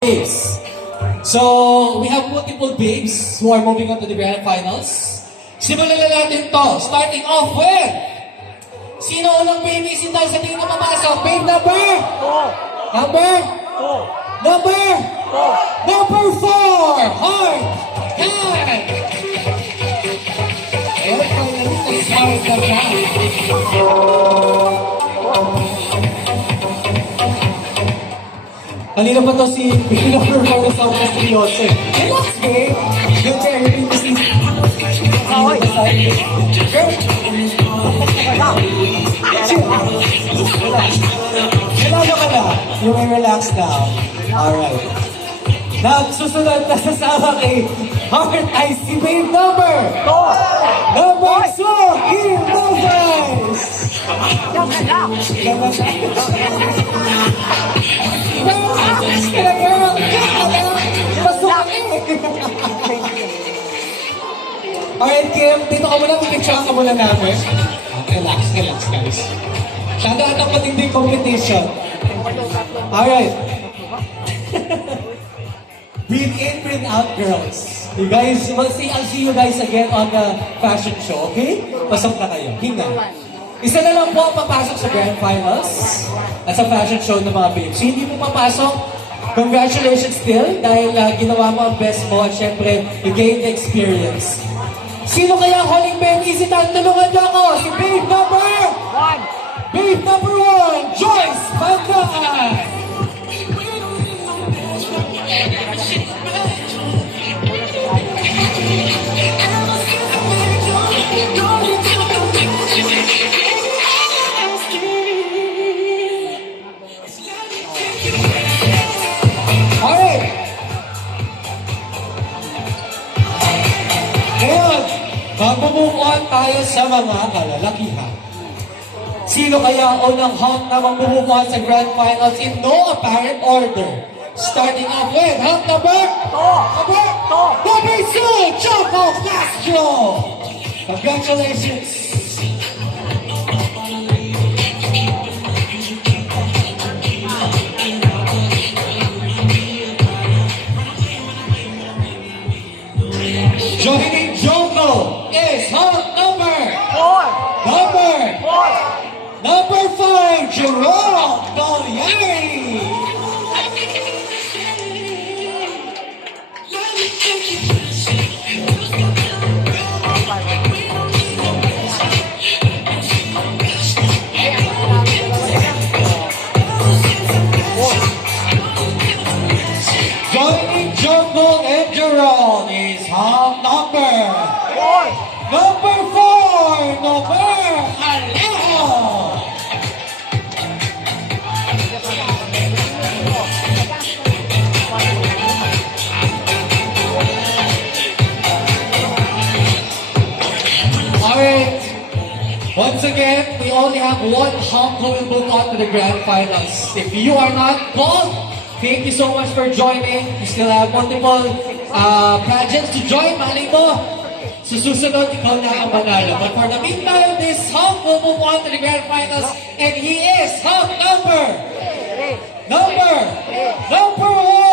Babes. So, we have multiple babes who are moving on to the grand finals. Simulan na natin to. Starting off with, sino unang baby sindaw sa tingin na papasok? Babe number? Number? Number 4! Heart! Hand! And finally, it's Heart the Hand. Kanina pa to si number 4 sa mga seryoso. Relax, babe. Yung everything is easy. Kailangan ka na. You may relax now. Alright. Susunod na sasama kay Heart ay si babe number 2, Kim Lovers! Alright, Kim, dito ka muna, pipicture ka muna namin. Relax, guys. Tandaan ang matinding competition. Alright. Breathe in, breathe out, girls. You guys, I'll see you guys again on the fashion show, okay? Pasok na kayo. Hinga. Isa na lang po ang papasok sa grand finals at sa fashion show ng mga babes. Hindi mo papasok, congratulations still dahil ginawa mo ang best mo at syempre, you gained the experience. Sino kaya ang huling babe? Easy time, tulungan niyo ako! Si babe number 1! Babe number 1, Joyce Pandan! Mag-move on tayo sa mga kalalakihan. Sino kaya ang unang hunk na mag-move on sa grand finals in no apparent order? Starting off with hunk number 2, Choco Castro! Congratulations! Joining Joko is hunk number 5, Jerome Gagliari. Joining Joko and Jerome is hunk number 4, Alejo. Alright, once again, we only have one hunk who will move on to the grand finals. If you are not called, thank you so much for joining. You still have multiple pageants to join. Malay mo, susunod, ikaw na ang manalo. But for the meantime, this hunk will move on to the grand finals, and he is hunk number 1.